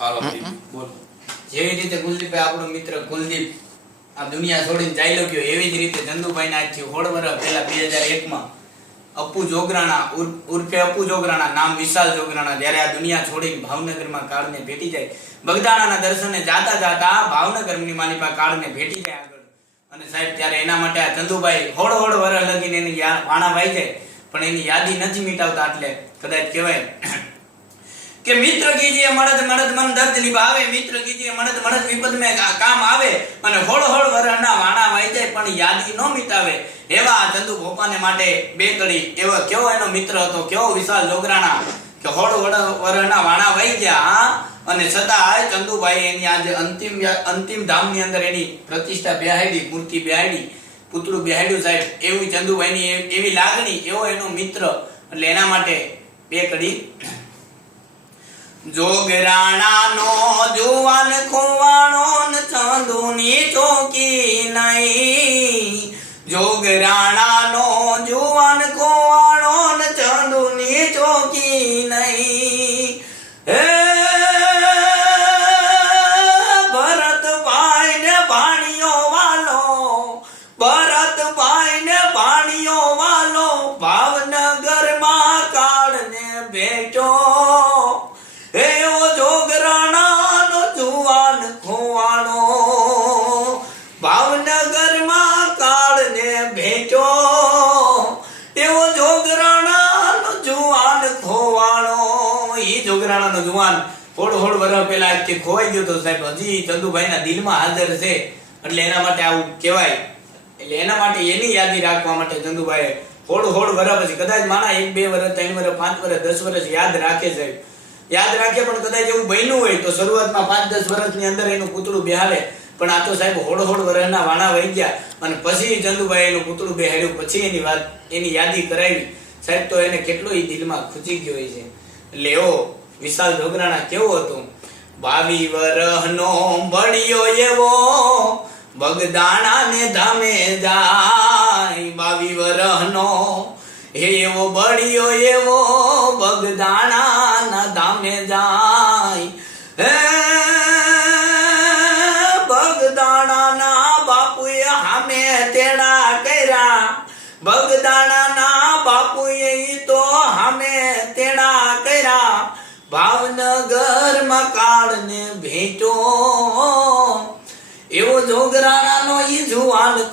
હાલો બોલ. જેવી રીતે કુલદીપભાઈ આપણો મિત્ર કુલદીપ આ દુનિયા છોડીને ચાલ્યો ગયો, એવી જ રીતે ચંદુભાઈ ના આજથી 16 વર્ષ પહેલા 2001 માં અપ્પુ જોગરાણા ઉર્ફે અપ્પુ જોગરાણા નામ વિશાલ જોગરાણા જ્યારે આ દુનિયા છોડીને ભાવનગરમાં કાળને ભેટી જાય, બગદાણાના દર્શને જાતા જાતા ભાવનગરની માલિપા કાળને ભેટી જાય આગળ. અને સાહેબ ત્યારે એના માટે આ ચંદુભાઈ હોડ વર્ષ લગીને એની વાણા વાઈ જાય પણ એની યાદી નથી મિટાવતા. એટલે કદાચ કહેવાય કે મિત્ર કીજીએ મળદ મળદ મન દર્દ નિભાવે, મિત્ર કીજીએ મળદ મળદ વિપદ મે કામ આવે. અને હોળ વરના વાણા વાઈ જાય પણ યાદી નો મિટાવે. એવા ચંદુ ભોપાને માટે બે કડી એવો કેવો એનો મિત્ર હતો, કેવો વિશાલ જોગરાણા કે હોળ વરના વાણા વાઈ ગયા અને છતાં ચંદુભાઈ એની આજે અંતિમ ધામની અંદર એની પ્રતિષ્ઠા બેહાડી, મૂર્તિ બેહાડી, પુતળું બેહાડ્યું સાહેબ. એવું ચંદુભાઈની એવી લાગણી, એવો એનો મિત્ર. એટલે એના માટે બે કડી. જોગરાણા નો જુવાન ખોવાણો ન ચાંદુની ચોકી નહીં, જોગરાણા નો જુવાન ખોવાણો ન ચાંદુની ચોકી નહીં. હે ભરતભાઈ ને ભાણિયો વાલો, ભરતભાઈ ને ભાણિયો વાલો, ભાવનગર માં કાળને ભેટો. એવો જોગરાણા નો જુવાન ખોવાણો, ભાવનગર માં કાળને ભેટો. એવો જોગરાણા નો જુવાન ખોવાણો. ઈ જોગરાણા નો જુવાન હોળ વર્ષ પહેલા કે ખોવાઈ ગયો તો સાહેબ હજી ચંદુભાઈ ના દિલમાં હાજર છે. એટલે એના માટે આવું કહેવાય. એટલે એના માટે એની યાદી રાખવા માટે ચંદુભાઈ હોળ વર્ષ પછી કદાચ માના 1 2 વર્ષ 3 વર્ષ 5 વર્ષ 10 વર્ષ યાદ રાખે સાહેબ, યાદ રાખે. પણ કદાચ એવું બન્યું હોય તો શરૂઆતમાં 5-10 વર્ષની અંદર એનું પુતળું બેહાડે. પણ આ તો સાહેબ હોળ વર્ષના વાણા વહી ગયા અને પછી ચંદુભાઈ એનું પુતળું બેહાડ્યું, પછી એની યાદી કરાવી સાહેબ. તો એને કેટલો ઈ દિલમાં ખૂચી ગયો હોય છે. એટલે એવો વિશાલ જોગરાણા કેવો હતો, 22 વર્ષનો બળિયો એવો બગદાણા ને ધામે જાય. 22 વર્ષનો એવો બળિયો એવો બગદાણા ના ધામે જાય. હે બગદાણા ના બાપુએ હામે તેડા કર્યા, બગદાણા ના બાપુએ તો હામે તેડા કર્યા. ભાવનગર માં કાળને ભેટો. એવો જોગરાણા નો ઈ જુવાન